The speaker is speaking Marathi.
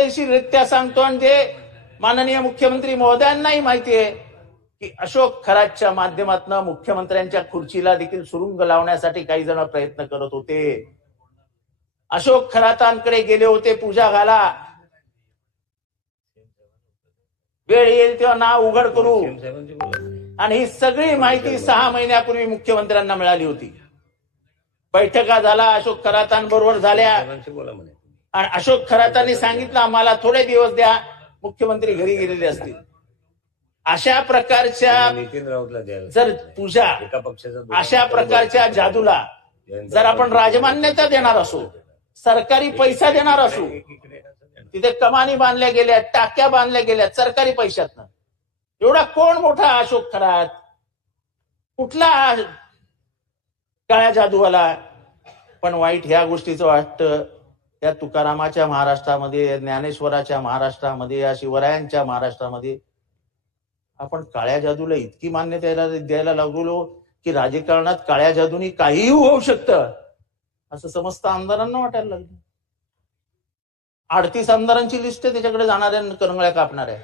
खात्रीशीररित्या सांगतो, आणि ते माननीय मुख्यमंत्री महोदयांनाही माहिती आहे की अशोक खरातच्या माध्यमातून मुख्यमंत्र्यांच्या खुर्चीला देखील सुरुंग लावण्यासाठी काही जण प्रयत्न करत होते. अशोक खरातांकडे गेले होते पूजा घाला, वेळ येईल तेव्हा नाव उघड करू, आणि ही सगळी माहिती 6 महिन्यापूर्वी मुख्यमंत्र्यांना मिळाली होती. बैठका झाला अशोक खरातांबरोबर झाल्या, आणि अशोक खरातांनी सांगितलं आम्हाला थोडे दिवस द्या, मुख्यमंत्री घरी गेलेले असतील. अशा प्रकारच्या नितीन राऊतला द्यायला जर पूजा, एका पक्षाचा अशा प्रकारच्या जादूला जर आपण राजमान्यता देणार असू, सरकारी पैसा देणार असू, तिथे कमानी बांधल्या गेल्या, टाक्या बांधल्या गेल्या सरकारी पैशातनं, एवढा कोण मोठा अशोक खरात, कुठला काळ्या जादूवाला? पण वाईट ह्या गोष्टीचं वाटतं या तुकारामाच्या महाराष्ट्रामध्ये, ज्ञानेश्वराच्या महाराष्ट्रामध्ये, या शिवरायांच्या महाराष्ट्रामध्ये आपण काळ्या जादूला इतकी मान्यता द्यायला लागलो की राजकारणात काळ्या जादूनी काहीही होऊ शकतं असं समस्त आमदारांना वाटायला लागलं. 38 आमदारांची लिस्ट आहे, त्याच्याकडे जाणाऱ्या करंगळ्या कापणाऱ्या.